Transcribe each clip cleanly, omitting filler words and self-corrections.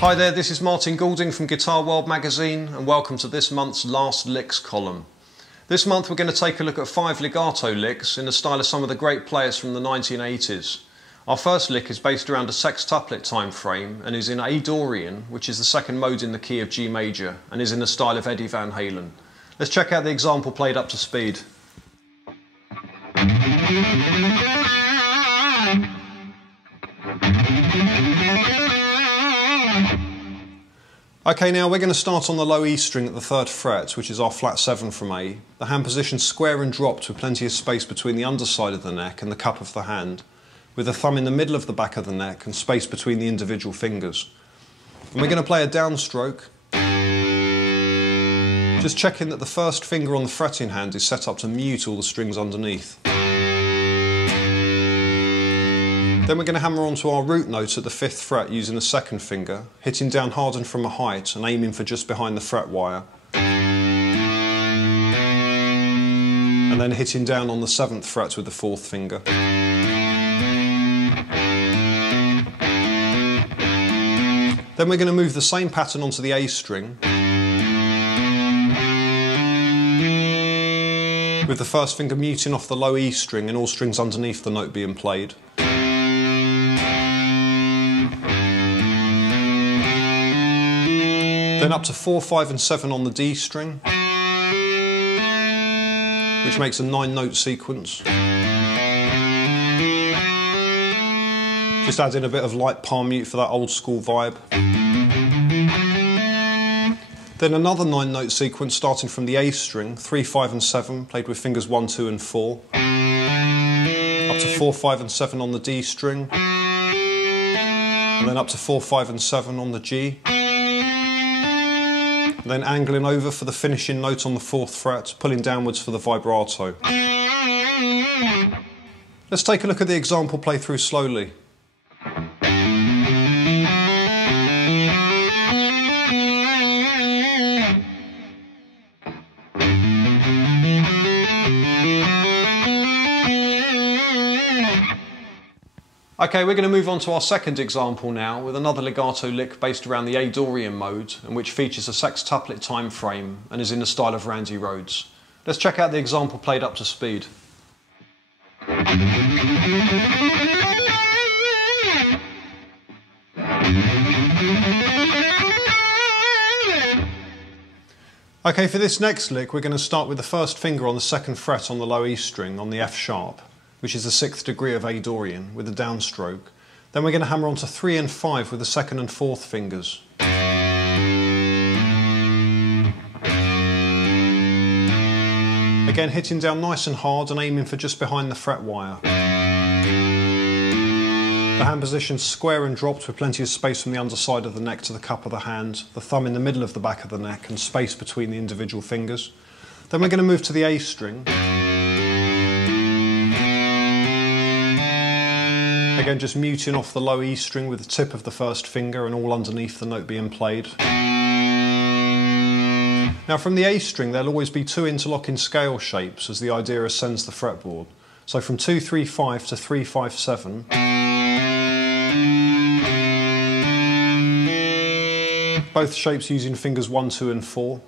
Hi there, this is Martin Goulding from Guitar World magazine and welcome to this month's Last Licks column. This month we're going to take a look at 5 legato licks in the style of some of the great players from the 1980s. Our first lick is based around a sextuplet time frame and is in A Dorian, which is the second mode in the key of G major and is in the style of Eddie Van Halen. Let's check out the example played up to speed. Okay, now we're going to start on the low E string at the 3rd fret, which is our flat 7 from A. The hand position square and dropped with plenty of space between the underside of the neck and the cup of the hand, with the thumb in the middle of the back of the neck and space between the individual fingers. And we're going to play a downstroke, just checking that the first finger on the fretting hand is set up to mute all the strings underneath. Then we're going to hammer onto our root note at the 5th fret using the 2nd finger, hitting down hard and from a height and aiming for just behind the fret wire. And then hitting down on the 7th fret with the 4th finger. Then we're going to move the same pattern onto the A string, with the first finger muting off the low E string and all strings underneath the note being played. Then up to 4, 5 and 7 on the D string, which makes a 9-note sequence. Just add in a bit of light palm mute for that old school vibe. Then another 9-note sequence starting from the A string, 3, 5 and 7, played with fingers 1, 2 and 4. Up to 4, 5 and 7 on the D string. And then up to 4, 5 and 7 on the G. Then angling over for the finishing note on the 4th fret, pulling downwards for the vibrato. Let's take a look at the example playthrough slowly. Okay, we're going to move on to our second example now with another legato lick based around the A Dorian mode and which features a sextuplet time frame and is in the style of Randy Rhoads. Let's check out the example played up to speed. Okay, for this next lick we're going to start with the first finger on the 2nd fret on the low E string on the F sharp, which is the 6th degree of A Dorian, with a downstroke. Then we're going to hammer onto 3 and 5 with the 2nd and 4th fingers. Again, hitting down nice and hard and aiming for just behind the fret wire. The hand position square and dropped with plenty of space from the underside of the neck to the cup of the hand, the thumb in the middle of the back of the neck and space between the individual fingers. Then we're going to move to the A string. Again, just muting off the low E string with the tip of the first finger and all underneath the note being played. Now from the A string there'll always be 2 interlocking scale shapes as the idea ascends the fretboard. So from 2, 3, 5 to 3, 5, 7. Both shapes using fingers 1, 2 and 4.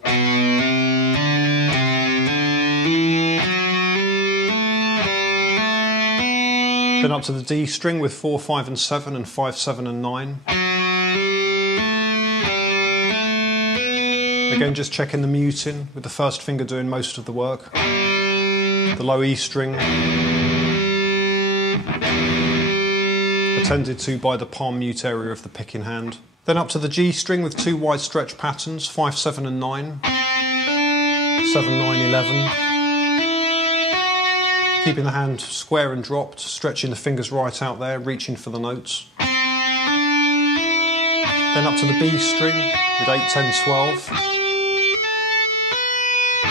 Then up to the D string with 4, 5 and 7 and 5, 7 and 9. Again, just checking the muting with the first finger doing most of the work. The low E string attended to by the palm mute area of the picking hand. Then up to the G string with 2 wide stretch patterns, 5, 7 and 9. 7, 9, 11. Keeping the hand square and dropped, stretching the fingers right out there, reaching for the notes. Then up to the B string with 8, 10, 12.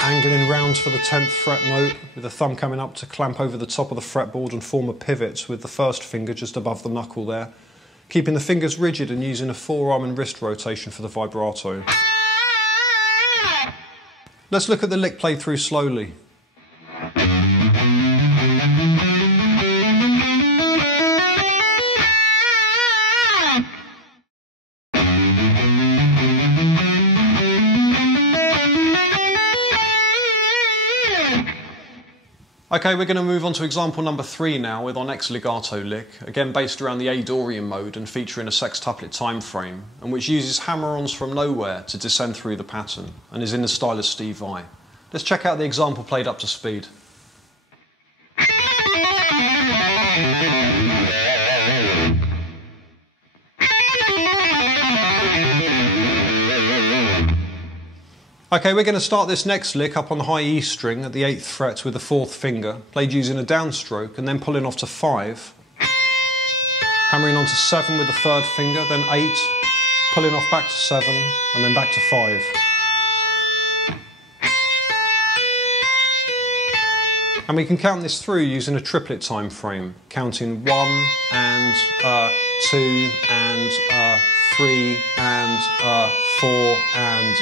Angling round for the 10th fret note, with the thumb coming up to clamp over the top of the fretboard and form a pivot with the first finger just above the knuckle there. Keeping the fingers rigid and using a forearm and wrist rotation for the vibrato. Let's look at the lick played through slowly. Okay, we're going to move on to example number 3 now with our next legato lick, again based around the A Dorian mode and featuring a sextuplet time frame, and which uses hammer-ons from nowhere to descend through the pattern, and is in the style of Steve Vai. Let's check out the example played up to speed. Okay, we're going to start this next lick up on the high E string at the 8th fret with the 4th finger, played using a downstroke and then pulling off to 5, hammering onto 7 with the 3rd finger, then 8, pulling off back to 7 and then back to 5. And we can count this through using a triplet time frame, counting 1 and 2 and 3 and 4 and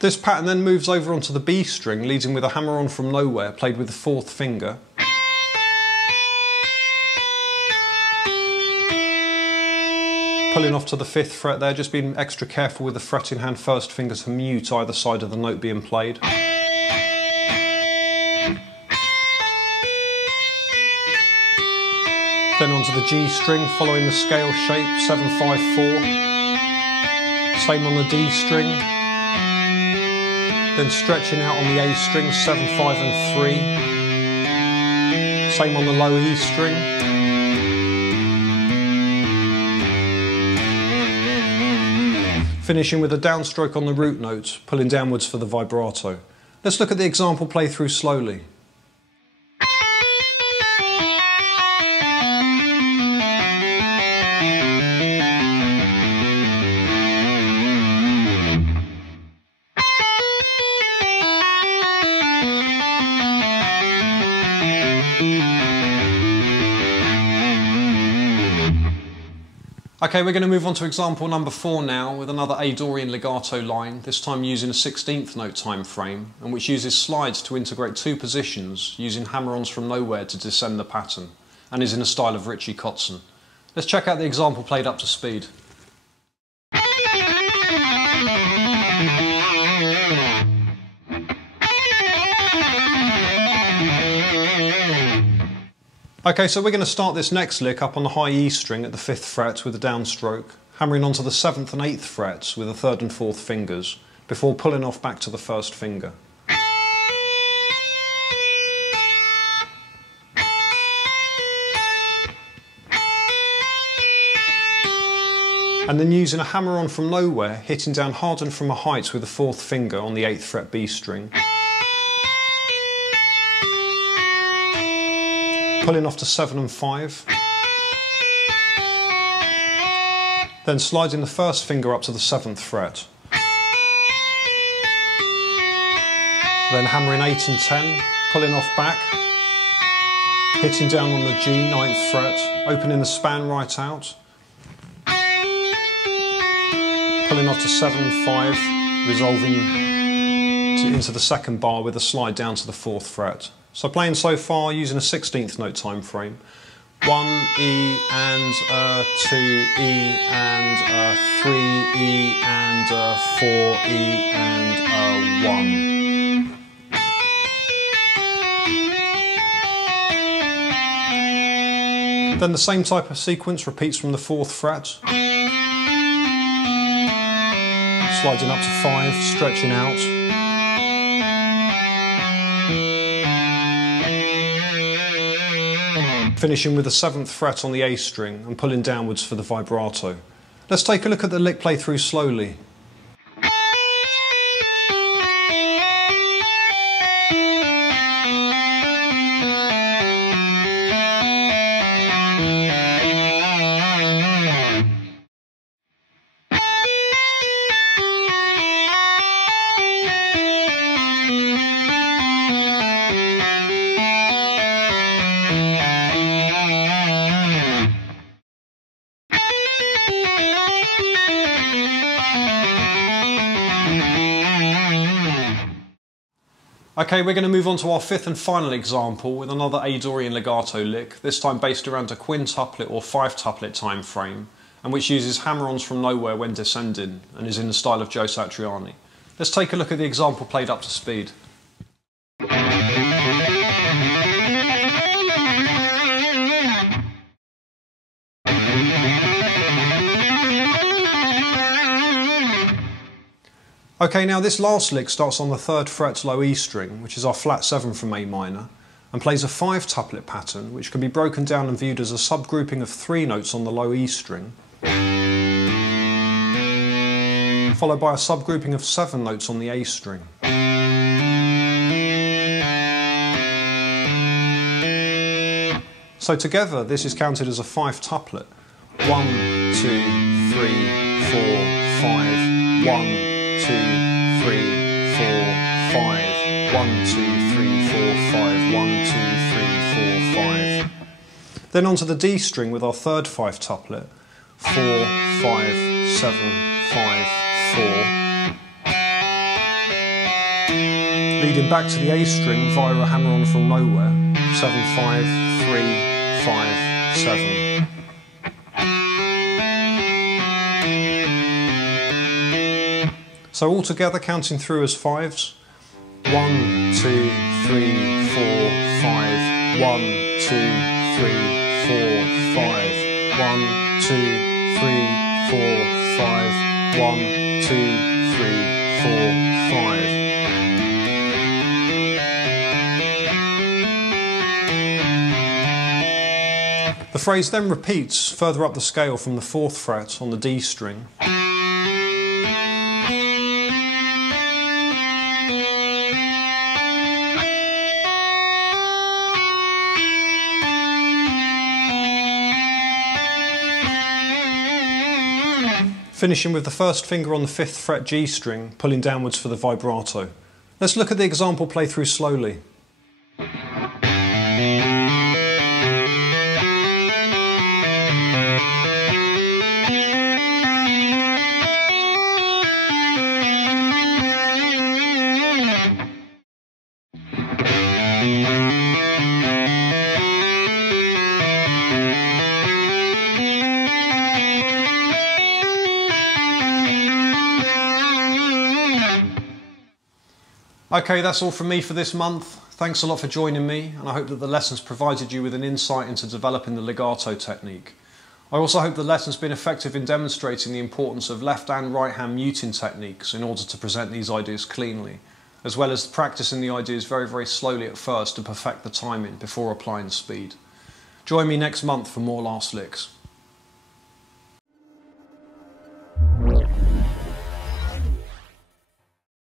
This pattern then moves over onto the B string, leading with a hammer-on from nowhere, played with the 4th finger. Pulling off to the 5th fret there, just being extra careful with the fretting hand 1st finger to mute either side of the note being played. Then onto the G string, following the scale shape, 7-5-4. Same on the D string. Then stretching out on the A string, 7, 5 and 3. Same on the low E string. Finishing with a downstroke on the root note, pulling downwards for the vibrato. Let's look at the example play through slowly. Okay, we're going to move on to example number 4 now with another A Dorian legato line, this time using a 16th note time frame, and which uses slides to integrate 2 positions using hammer-ons from nowhere to descend the pattern, and is in the style of Richie Kotzen. Let's check out the example played up to speed. Okay, so we're going to start this next lick up on the high E string at the 5th fret with a downstroke, hammering onto the 7th and 8th frets with the 3rd and 4th fingers, before pulling off back to the 1st finger. And then using a hammer-on from nowhere, hitting down hard and from a height with the 4th finger on the 8th fret B string. Pulling off to 7 and 5, then sliding the 1st finger up to the 7th fret, then hammering 8 and 10, pulling off back, hitting down on the G 9th fret, opening the span right out, pulling off to 7 and 5, resolving into the 2nd bar with a slide down to the 4th fret. So playing so far using a 16th note time frame. 1 E and 2 E and 3 E and 4 E and 1. Then the same type of sequence repeats from the 4th fret. Sliding up to 5, stretching out. Finishing with the 7th fret on the A string and pulling downwards for the vibrato. Let's take a look at the lick play through slowly. Okay, we're going to move on to our 5th and final example with another A Dorian legato lick, this time based around a quintuplet or 5-tuplet time frame, and which uses hammer-ons from nowhere when descending and is in the style of Joe Satriani. Let's take a look at the example played up to speed. Okay, now this last lick starts on the 3rd fret low E string, which is our flat 7 from A minor, and plays a 5-tuplet pattern, which can be broken down and viewed as a subgrouping of 3 notes on the low E string, followed by a subgrouping of 7 notes on the A string. So together this is counted as a 5-tuplet. 1, 2, 3, 4, 5, 1, 2, 3, 4, 5, 1, 2, 3, 4, 5, 1, 2, 3, 4, 5. Then onto the D string with our 3rd 5-tuplet. 4, 5, 7, 5, 4. Leading back to the A string via a hammer-on from nowhere. 7, 5, 3, 5, 7. So all together counting through as 5s. 1, 2, 3, 4, 5. 1, 2, 3, 4, 5. 1, 2, 3, 4, 5. 1, 2, 3, 4, 5. The phrase then repeats further up the scale from the 4th fret on the D string. Finishing with the 1st finger on the 5th fret G string, pulling downwards for the vibrato. Let's look at the example play through slowly. Okay, that's all from me for this month. Thanks a lot for joining me, and I hope that the lessons provided you with an insight into developing the legato technique. I also hope the lesson's been effective in demonstrating the importance of left and right hand muting techniques in order to present these ideas cleanly, as well as practicing the ideas very, very slowly at first to perfect the timing before applying speed. Join me next month for more last licks.